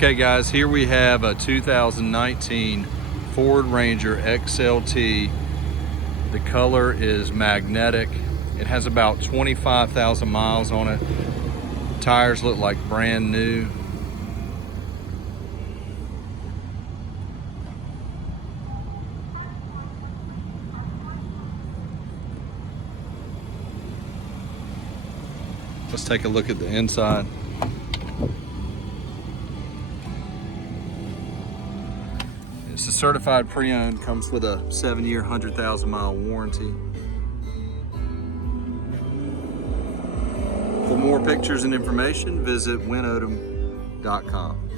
Okay guys, here we have a 2019 Ford Ranger XLT. The color is magnetic. It has about 25,000 miles on it. Tires look like brand new. Let's take a look at the inside. It's a certified pre-owned, comes with a 7-year, 100,000-mile warranty. For more pictures and information, visit wynnodom.com.